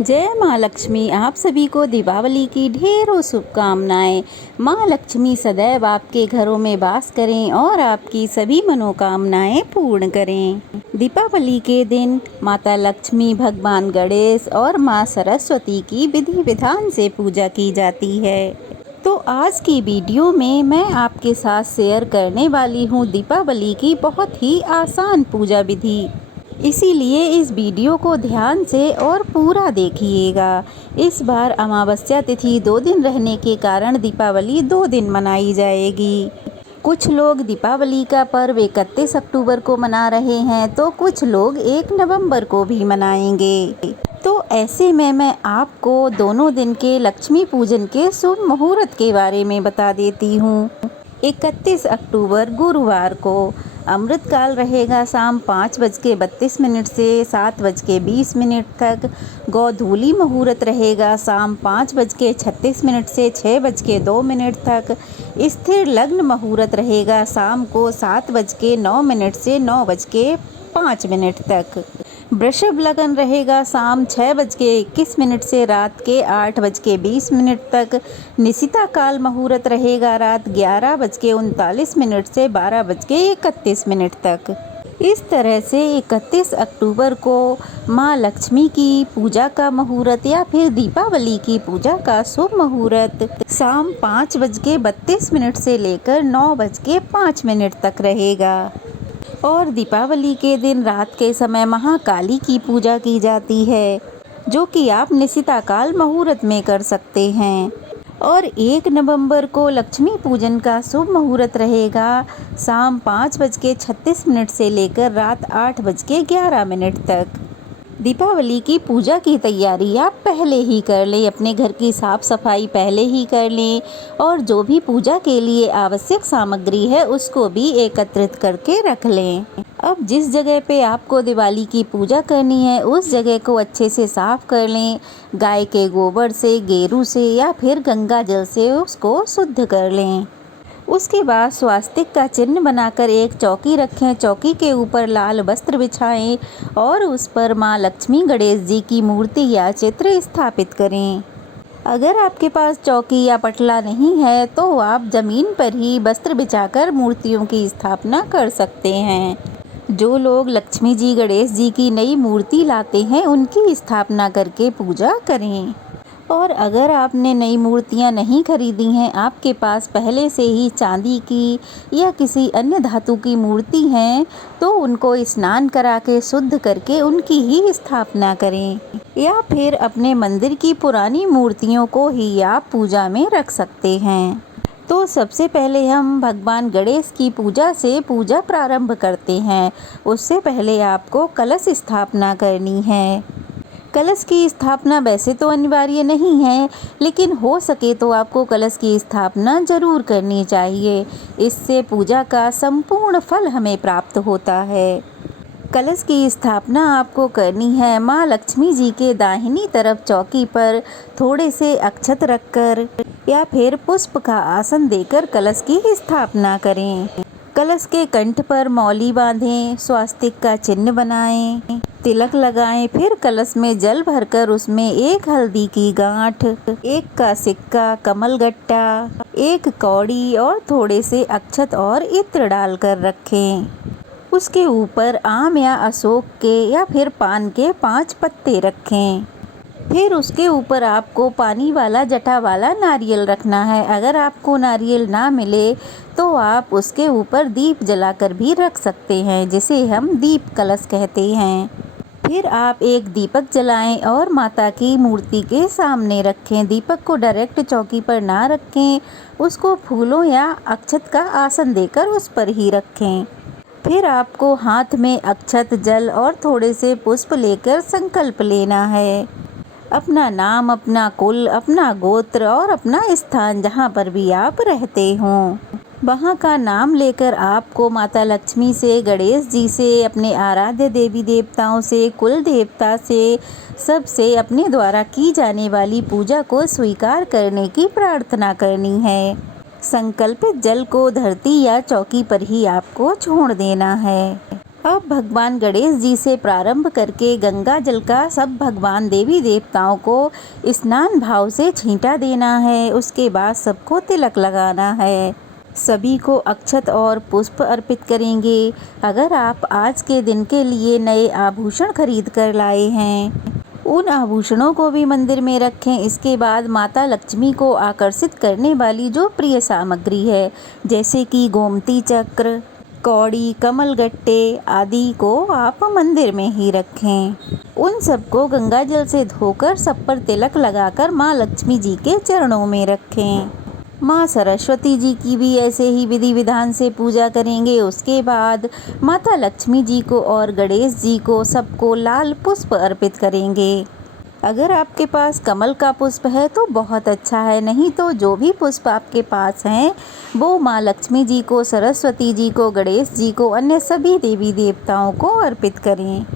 जय माँ लक्ष्मी। आप सभी को दीपावली की ढेरों शुभकामनाएं। माँ लक्ष्मी सदैव आपके घरों में वास करें और आपकी सभी मनोकामनाएं पूर्ण करें। दीपावली के दिन माता लक्ष्मी, भगवान गणेश और माँ सरस्वती की विधि विधान से पूजा की जाती है। तो आज की वीडियो में मैं आपके साथ शेयर करने वाली हूँ दीपावली की बहुत ही आसान पूजा विधि। इसीलिए इस वीडियो को ध्यान से और पूरा देखिएगा। इस बार अमावस्या तिथि 2 दिन रहने के कारण दीपावली 2 दिन मनाई जाएगी। कुछ लोग दीपावली का पर्व 31 अक्टूबर को मना रहे हैं तो कुछ लोग 1 नवंबर को भी मनाएंगे। तो ऐसे में मैं आपको दोनों दिन के लक्ष्मी पूजन के शुभ मुहूर्त के बारे में बता देती हूँ। 31 अक्टूबर गुरुवार को अमृत काल रहेगा शाम 5:32 से 7:20 तक। गोधूली मुहूर्त रहेगा शाम 5:36 से 6:02 तक। स्थिर लग्न मुहूर्त रहेगा शाम को 7:09 से 9:05 तक। वृषभ लगन रहेगा शाम 6:21 से रात के 8:20 तक। निशिता काल मुहूर्त रहेगा रात 11:39 से 12:31 तक। इस तरह से 31 अक्टूबर को माँ लक्ष्मी की पूजा का मुहूर्त या फिर दीपावली की पूजा का शुभ मुहूर्त शाम 5:32 से लेकर 9:05 तक रहेगा। और दीपावली के दिन रात के समय महाकाली की पूजा की जाती है, जो कि आप निशिता काल मुहूर्त में कर सकते हैं। और 1 नवंबर को लक्ष्मी पूजन का शुभ मुहूर्त रहेगा शाम 5:36 से लेकर रात 8:11 तक। दीपावली की पूजा की तैयारी आप पहले ही कर लें, अपने घर की साफ सफाई पहले ही कर लें और जो भी पूजा के लिए आवश्यक सामग्री है उसको भी एकत्रित करके रख लें। अब जिस जगह पे आपको दिवाली की पूजा करनी है उस जगह को अच्छे से साफ कर लें। गाय के गोबर से, गेरू से या फिर गंगा जल से उसको शुद्ध कर लें। उसके बाद स्वास्तिक का चिन्ह बनाकर एक चौकी रखें। चौकी के ऊपर लाल वस्त्र बिछाएं और उस पर माँ लक्ष्मी, गणेश जी की मूर्ति या चित्र स्थापित करें। अगर आपके पास चौकी या पटला नहीं है तो आप जमीन पर ही वस्त्र बिछाकर मूर्तियों की स्थापना कर सकते हैं। जो लोग लक्ष्मी जी, गणेश जी की नई मूर्ति लाते हैं उनकी स्थापना करके पूजा करें। और अगर आपने नई मूर्तियां नहीं खरीदी हैं, आपके पास पहले से ही चांदी की या किसी अन्य धातु की मूर्ति हैं, तो उनको स्नान करा के शुद्ध करके उनकी ही स्थापना करें। या फिर अपने मंदिर की पुरानी मूर्तियों को ही आप पूजा में रख सकते हैं। तो सबसे पहले हम भगवान गणेश की पूजा से पूजा प्रारंभ करते हैं। उससे पहले आपको कलश स्थापना करनी है। कलश की स्थापना वैसे तो अनिवार्य नहीं है, लेकिन हो सके तो आपको कलश की स्थापना जरूर करनी चाहिए। इससे पूजा का संपूर्ण फल हमें प्राप्त होता है। कलश की स्थापना आपको करनी है माँ लक्ष्मी जी के दाहिनी तरफ चौकी पर थोड़े से अक्षत रखकर या फिर पुष्प का आसन देकर कलश की स्थापना करें। कलश के कंठ पर मौली बांधें, स्वास्तिक का चिन्ह बनाएं, तिलक लगाएं, फिर कलश में जल भरकर उसमें 1 हल्दी की गांठ, 1 का सिक्का, कमलगट्टा, 1 कौड़ी और थोड़े से अक्षत और इत्र डालकर रखें। उसके ऊपर आम या अशोक के या फिर पान के 5 पत्ते रखें। फिर उसके ऊपर आपको पानी वाला जटा वाला नारियल रखना है। अगर आपको नारियल ना मिले तो आप उसके ऊपर दीप जलाकर भी रख सकते हैं, जिसे हम दीप कलश कहते हैं। फिर आप एक दीपक जलाएं और माता की मूर्ति के सामने रखें। दीपक को डायरेक्ट चौकी पर ना रखें, उसको फूलों या अक्षत का आसन देकर उस पर ही रखें। फिर आपको हाथ में अक्षत, जल और थोड़े से पुष्प लेकर संकल्प लेना है। अपना नाम, अपना कुल, अपना गोत्र और अपना स्थान जहाँ पर भी आप रहते हों वहाँ का नाम लेकर आपको माता लक्ष्मी से, गणेश जी से, अपने आराध्य देवी देवताओं से, कुल देवता से, सबसे अपने द्वारा की जाने वाली पूजा को स्वीकार करने की प्रार्थना करनी है। संकल्पित जल को धरती या चौकी पर ही आपको छोड़ देना है। अब भगवान गणेश जी से प्रारंभ करके गंगा जल का सब भगवान देवी देवताओं को स्नान भाव से छींटा देना है। उसके बाद सबको तिलक लगाना है। सभी को अक्षत और पुष्प अर्पित करेंगे। अगर आप आज के दिन के लिए नए आभूषण खरीद कर लाए हैं, उन आभूषणों को भी मंदिर में रखें। इसके बाद माता लक्ष्मी को आकर्षित करने वाली जो प्रिय सामग्री है, जैसे कि गोमती चक्र, कौड़ी, कमलगट्टे आदि को आप मंदिर में ही रखें। उन सबको गंगा जल से धोकर सब पर तिलक लगाकर माँ लक्ष्मी जी के चरणों में रखें। माँ सरस्वती जी की भी ऐसे ही विधि विधान से पूजा करेंगे। उसके बाद माता लक्ष्मी जी को और गणेश जी को सबको लाल पुष्प अर्पित करेंगे। अगर आपके पास कमल का पुष्प है तो बहुत अच्छा है, नहीं तो जो भी पुष्प आपके पास हैं वो माँ लक्ष्मी जी को, सरस्वती जी को, गणेश जी को, अन्य सभी देवी देवताओं को अर्पित करें।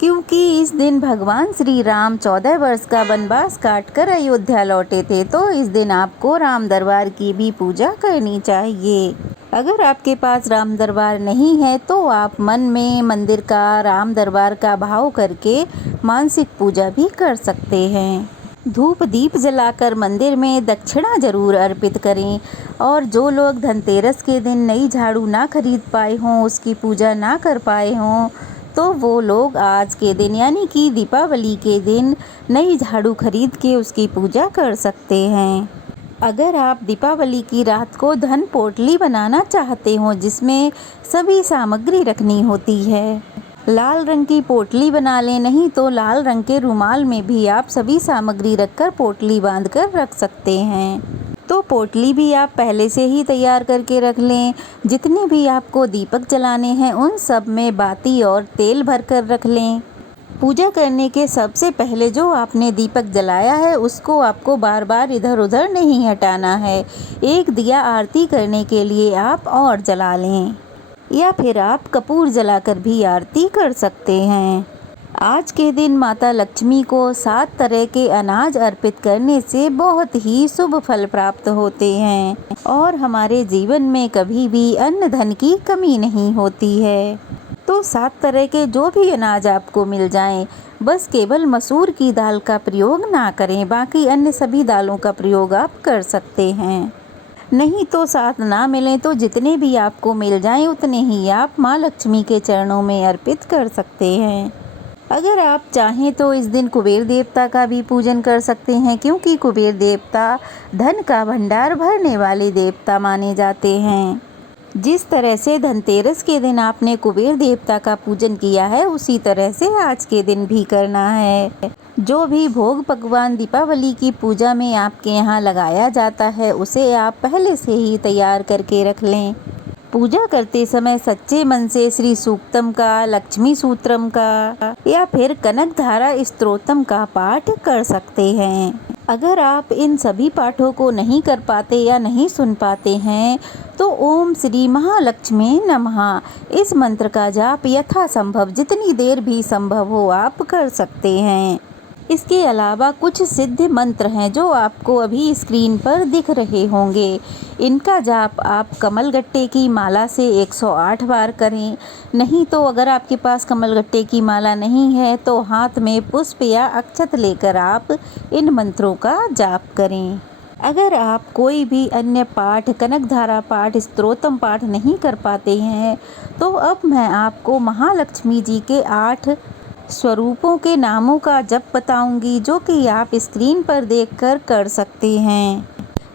क्योंकि इस दिन भगवान श्री राम 14 वर्ष का वनवास काटकर अयोध्या लौटे थे, तो इस दिन आपको राम दरबार की भी पूजा करनी चाहिए। अगर आपके पास राम दरबार नहीं है तो आप मन में मंदिर का, राम दरबार का भाव करके मानसिक पूजा भी कर सकते हैं। धूप दीप जलाकर मंदिर में दक्षिणा जरूर अर्पित करें। और जो लोग धनतेरस के दिन नई झाड़ू ना खरीद पाए हों, उसकी पूजा ना कर पाए हों, तो वो लोग आज के दिन यानी कि दीपावली के दिन नई झाड़ू खरीद के उसकी पूजा कर सकते हैं। अगर आप दीपावली की रात को धन पोटली बनाना चाहते हो, जिसमें सभी सामग्री रखनी होती है, लाल रंग की पोटली बना लें, नहीं तो लाल रंग के रुमाल में भी आप सभी सामग्री रखकर पोटली बांधकर रख सकते हैं। तो पोटली भी आप पहले से ही तैयार करके रख लें। जितने भी आपको दीपक जलाने हैं उन सब में बाती और तेल भरकर रख लें। पूजा करने के सबसे पहले जो आपने दीपक जलाया है उसको आपको बार बार इधर उधर नहीं हटाना है। एक दिया आरती करने के लिए आप और जला लें, या फिर आप कपूर जलाकर भी आरती कर सकते हैं। आज के दिन माता लक्ष्मी को 7 तरह के अनाज अर्पित करने से बहुत ही शुभ फल प्राप्त होते हैं और हमारे जीवन में कभी भी अन्न धन की कमी नहीं होती है। तो 7 तरह के जो भी अनाज आपको मिल जाएं, बस केवल मसूर की दाल का प्रयोग ना करें, बाकी अन्य सभी दालों का प्रयोग आप कर सकते हैं। नहीं तो 7 ना मिलें तो जितने भी आपको मिल जाएं उतने ही आप माँ लक्ष्मी के चरणों में अर्पित कर सकते हैं। अगर आप चाहें तो इस दिन कुबेर देवता का भी पूजन कर सकते हैं, क्योंकि कुबेर देवता धन का भंडार भरने वाले देवता माने जाते हैं। जिस तरह से धनतेरस के दिन आपने कुबेर देवता का पूजन किया है, उसी तरह से आज के दिन भी करना है। जो भी भोग पकवान दीपावली की पूजा में आपके यहाँ लगाया जाता है, उसे आप पहले से ही तैयार करके रख लें। पूजा करते समय सच्चे मन से श्री सूक्तम का, लक्ष्मी सूत्रम का या फिर कनकधारा स्तोत्रम का पाठ कर सकते हैं। अगर आप इन सभी पाठों को नहीं कर पाते या नहीं सुन पाते हैं तो ओम श्री महालक्ष्मी नमः इस मंत्र का जाप यथासंभव जितनी देर भी संभव हो आप कर सकते हैं। इसके अलावा कुछ सिद्ध मंत्र हैं जो आपको अभी स्क्रीन पर दिख रहे होंगे। इनका जाप आप कमलगट्टे की माला से 108 बार करें। नहीं तो अगर आपके पास कमलगट्टे की माला नहीं है तो हाथ में पुष्प या अक्षत लेकर आप इन मंत्रों का जाप करें। अगर आप कोई भी अन्य पाठ, कनकधारा पाठ, स्तोत्रम पाठ नहीं कर पाते हैं तो अब मैं आपको महालक्ष्मी जी के 8 स्वरूपों के नामों का जप बताऊंगी, जो कि आप स्क्रीन पर देखकर कर सकते हैं।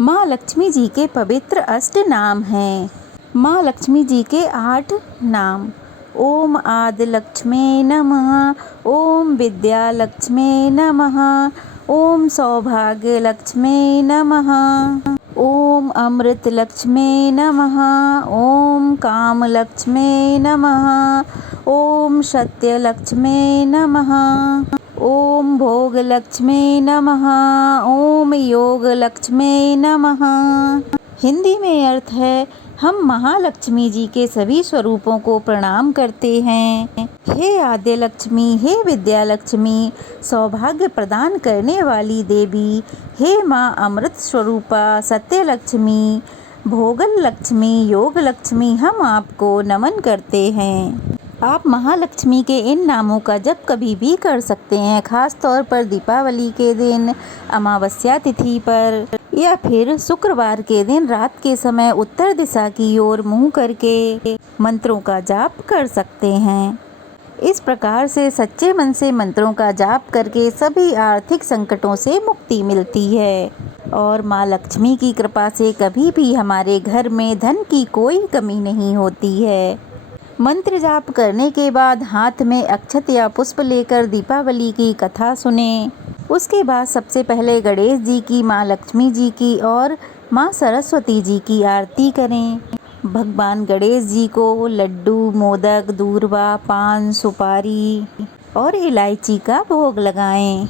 माँ लक्ष्मी जी के पवित्र 8 नाम हैं। माँ लक्ष्मी जी के 8 नाम: ओम आदि लक्ष्मी नमः, ओम विद्या लक्ष्मी नमः, ओम सौभाग्य लक्ष्मी नमः, ओम अमृत लक्ष्मी नमः, ओम काम लक्ष्मी नमः, ओम सत्य लक्ष्मी नमः, ओम भोग लक्ष्मी नमः, ओम योग लक्ष्मी नमः। हिंदी में अर्थ है, हम महालक्ष्मी जी के सभी स्वरूपों को प्रणाम करते हैं। हे आद्य लक्ष्मी, हे विद्या लक्ष्मी, सौभाग्य प्रदान करने वाली देवी, हे माँ अमृत स्वरूपा, सत्य लक्ष्मी, भोगल लक्ष्मी, योग लक्ष्मी, हम आपको नमन करते हैं। आप महालक्ष्मी के इन नामों का जप कभी भी कर सकते हैं, खास तौर पर दीपावली के दिन, अमावस्या तिथि पर या फिर शुक्रवार के दिन रात के समय उत्तर दिशा की ओर मुंह करके मंत्रों का जाप कर सकते हैं। इस प्रकार से सच्चे मन से मंत्रों का जाप करके सभी आर्थिक संकटों से मुक्ति मिलती है और माँ लक्ष्मी की कृपा से कभी भी हमारे घर में धन की कोई कमी नहीं होती है। मंत्र जाप करने के बाद हाथ में अक्षत या पुष्प लेकर दीपावली की कथा सुने। उसके बाद सबसे पहले गणेश जी की, माँ लक्ष्मी जी की और माँ सरस्वती जी की आरती करें। भगवान गणेश जी को लड्डू, मोदक, दूर्वा, पान, सुपारी और इलायची का भोग लगाएं।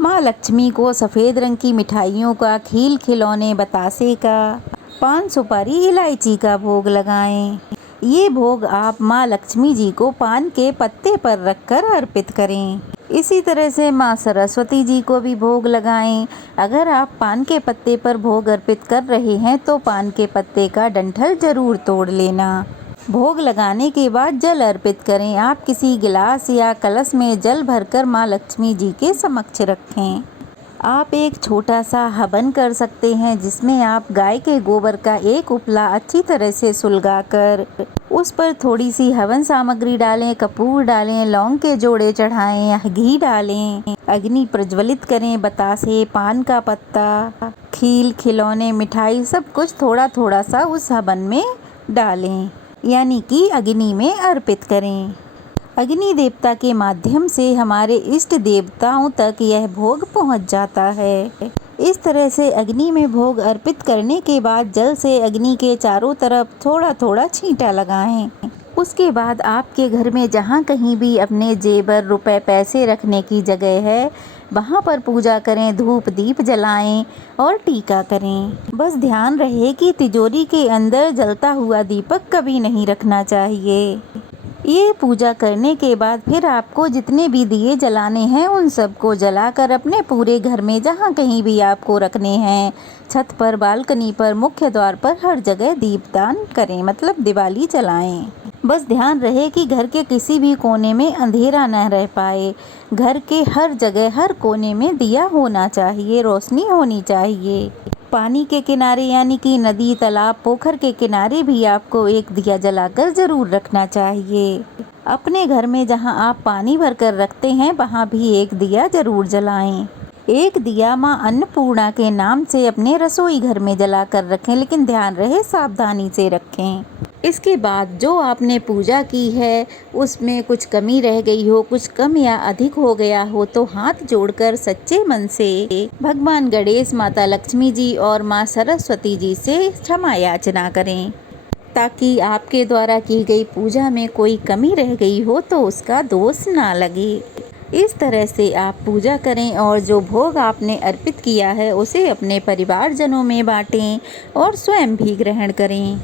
माँ लक्ष्मी को सफ़ेद रंग की मिठाइयों का, खील खिलौने, बतासे का, पान, सुपारी, इलायची का भोग लगाएं। ये भोग आप माँ लक्ष्मी जी को पान के पत्ते पर रखकर अर्पित करें। इसी तरह से माँ सरस्वती जी को भी भोग लगाएं। अगर आप पान के पत्ते पर भोग अर्पित कर रहे हैं तो पान के पत्ते का डंठल जरूर तोड़ लेना। भोग लगाने के बाद जल अर्पित करें। आप किसी गिलास या कलश में जल भरकर माँ लक्ष्मी जी के समक्ष रखें। आप एक छोटा सा हवन कर सकते हैं जिसमें आप गाय के गोबर का एक उपला अच्छी तरह से सुलगाकर उस पर थोड़ी सी हवन सामग्री डालें, कपूर डालें, लौंग के जोड़े चढ़ाएं, घी डालें, अग्नि प्रज्वलित करें, बतासे, पान का पत्ता, खील, खिलौने, मिठाई सब कुछ थोड़ा थोड़ा सा उस हवन में डालें, यानी कि अग्नि में अर्पित करें। अग्नि देवता के माध्यम से हमारे इष्ट देवताओं तक यह भोग पहुंच जाता है। इस तरह से अग्नि में भोग अर्पित करने के बाद जल से अग्नि के चारों तरफ थोड़ा थोड़ा छींटा लगाएं। उसके बाद आपके घर में जहाँ कहीं भी अपने जेवर, रुपए, पैसे रखने की जगह है वहाँ पर पूजा करें, धूप दीप जलाएं और टीका करें। बस ध्यान रहे कि तिजोरी के अंदर जलता हुआ दीपक कभी नहीं रखना चाहिए। ये पूजा करने के बाद फिर आपको जितने भी दिए जलाने हैं उन सबको जलाकर अपने पूरे घर में जहाँ कहीं भी आपको रखने हैं, छत पर, बालकनी पर, मुख्य द्वार पर, हर जगह दीपदान करें, मतलब दिवाली जलाएं। बस ध्यान रहे कि घर के किसी भी कोने में अंधेरा न रह पाए। घर के हर जगह, हर कोने में दिया होना चाहिए, रोशनी होनी चाहिए। पानी के किनारे यानी कि नदी, तालाब, पोखर के किनारे भी आपको एक दिया जलाकर ज़रूर रखना चाहिए। अपने घर में जहां आप पानी भरकर रखते हैं वहां भी एक दिया ज़रूर जलाएं। एक दिया मां अन्नपूर्णा के नाम से अपने रसोई घर में जलाकर रखें, लेकिन ध्यान रहे सावधानी से रखें। इसके बाद जो आपने पूजा की है उसमें कुछ कमी रह गई हो, कुछ कम या अधिक हो गया हो तो हाथ जोड़कर सच्चे मन से भगवान गणेश, माता लक्ष्मी जी और माँ सरस्वती जी से क्षमा याचना करें, ताकि आपके द्वारा की गई पूजा में कोई कमी रह गई हो तो उसका दोष ना लगे। इस तरह से आप पूजा करें और जो भोग आपने अर्पित किया है उसे अपने परिवारजनों में बांटें और स्वयं भी ग्रहण करें।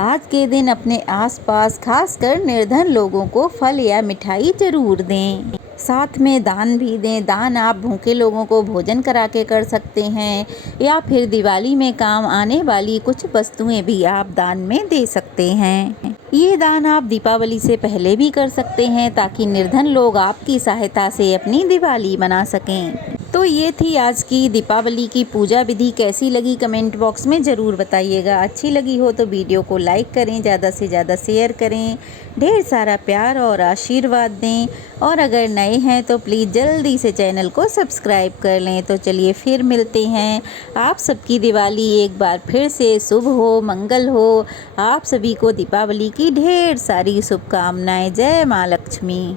आज के दिन अपने आसपास खासकर निर्धन लोगों को फल या मिठाई जरूर दें। साथ में दान भी दें। दान आप भूखे लोगों को भोजन करा के कर सकते हैं या फिर दिवाली में काम आने वाली कुछ वस्तुएं भी आप दान में दे सकते हैं। ये दान आप दीपावली से पहले भी कर सकते हैं ताकि निर्धन लोग आपकी सहायता से अपनी दिवाली मना सकें। तो ये थी आज की दीपावली की पूजा विधि। कैसी लगी कमेंट बॉक्स में ज़रूर बताइएगा। अच्छी लगी हो तो वीडियो को लाइक करें, ज़्यादा से ज़्यादा शेयर करें, ढेर सारा प्यार और आशीर्वाद दें और अगर नए हैं तो प्लीज़ जल्दी से चैनल को सब्सक्राइब कर लें। तो चलिए फिर मिलते हैं। आप सबकी दिवाली एक बार फिर से शुभ हो, मंगल हो। आप सभी को दीपावली की ढेर सारी शुभकामनाएं। जय माँ लक्ष्मी।